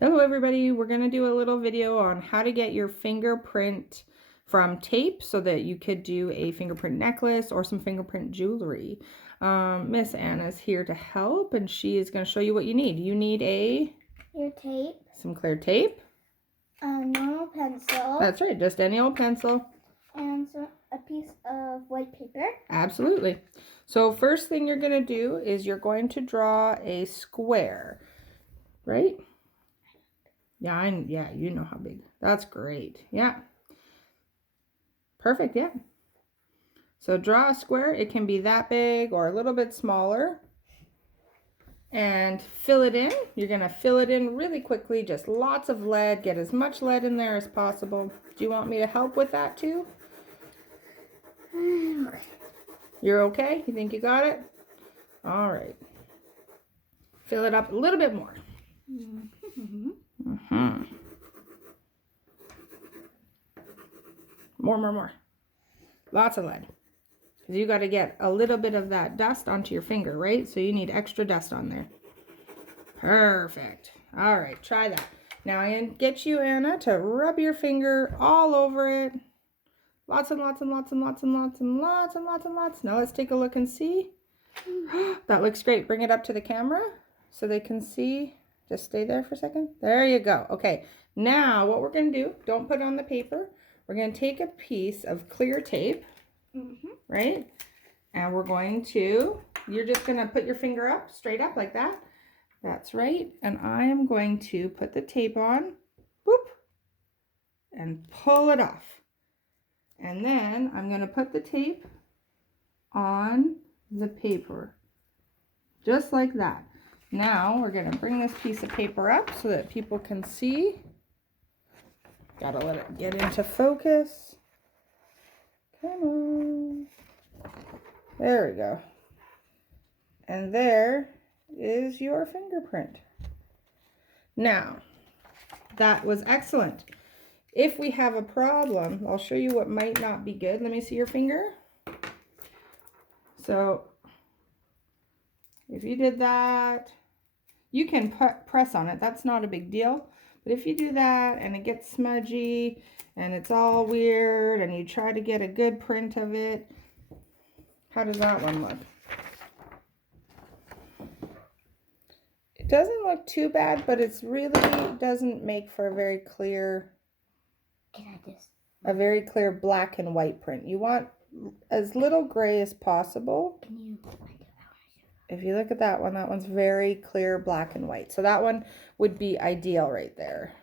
Hello everybody, we're going to do a little video on how to get your fingerprint from tape so that you could do a fingerprint necklace or some fingerprint jewelry. Miss Anna's here to help and she is going to show you what you need. You need your tape, some clear tape, a normal pencil. That's right, just any old pencil. And a piece of white paper. Absolutely. So first thing you're going to do is you're going to draw a square, right? Yeah, you know how big. That's great. Yeah. Perfect, yeah. So draw a square. It can be that big or a little bit smaller. And fill it in. You're going to fill it in really quickly. Just lots of lead. Get as much lead in there as possible. Do you want me to help with that too? Okay. You're okay? You think you got it? All right. Fill it up a little bit more. More. Lots of lead. Because you got to get a little bit of that dust onto your finger, right? So you need extra dust on there. Perfect. All right, try that. Now I'm going to get you, Anna, to rub your finger all over it. Lots and lots and lots and lots and lots and lots and lots and lots. Now let's take a look and see. That looks great. Bring it up to the camera so they can see. Just stay there for a second. There you go. Okay, now what we're going to do, don't put it on the paper. We're going to take a piece of clear tape, right? And we're going to, you're just going to put your finger up, straight up like that. That's right. And I am going to put the tape on, whoop, and pull it off. And then I'm going to put the tape on the paper, just like that. Now we're going to bring this piece of paper up so that people can see. Gotta let it get into focus. Come on. There we go. And there is your fingerprint. Now, that was excellent. If we have a problem, I'll show you what might not be good. Let me see your finger. So, if you did that, you can press on it. That's not a big deal. But if you do that and it gets smudgy and it's all weird and you try to get a good print of it, how does that one look? It doesn't look too bad, but it's really doesn't make for a very clear, black and white print. You want as little gray as possible. If you look at that one's very clear black and white. So that one would be ideal right there.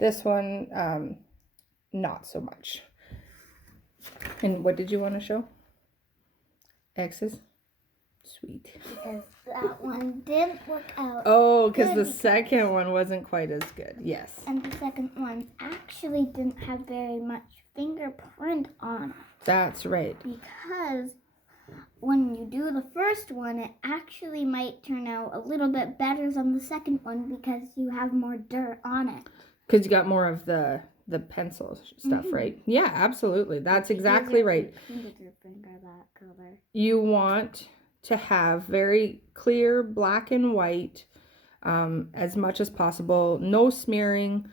This one, not so much. And what did you want to show? X's? Sweet. Because that one didn't work out. Oh, because the second one wasn't quite as good. Yes. And the second one actually didn't have very much fingerprint on it. That's right. Because when you do the first one, it actually might turn out a little bit better than the second one because you have more dirt on it. Because you got more of the pencil stuff, right? Yeah, absolutely. That's exactly right. Your finger that color. You want to have very clear black and white as much as possible. No smearing.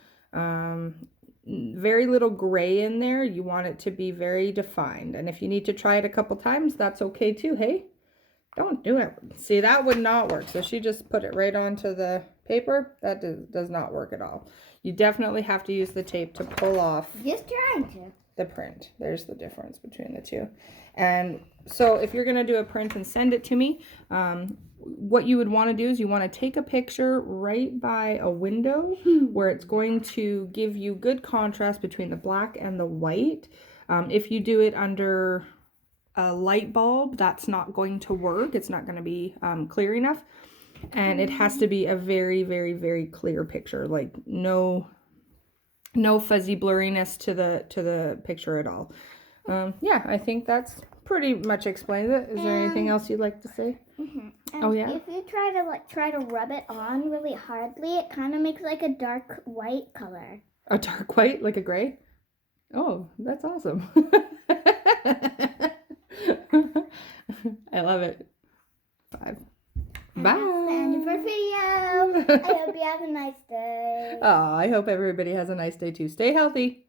Very little gray in there. You want it to be very defined. And if you need to try it a couple times, that's okay too. Hey, don't do it. See, that would not work. So she just put it right onto the paper. That does not work at all. You definitely have to use the tape to pull off the print. There's the difference between the two. And so if you're going to do a print and send it to me, what you would want to do is you want to take a picture right by a window where it's going to give you good contrast between the black and the white. If you do it under a light bulb, that's not going to work. It's not going to be clear enough. And it has to be a very, very, very clear picture, like no fuzzy blurriness to the picture at all. Yeah, I think that's pretty much explains it. Is there anything else you'd like to say? Oh yeah. If you try to rub it on really hardly, it kind of makes like a dark white color. A dark white, like a gray? Oh, that's awesome. I love it. 5. Bye. That's the end of our video. I hope you have a nice day. Oh, I hope everybody has a nice day too. Stay healthy.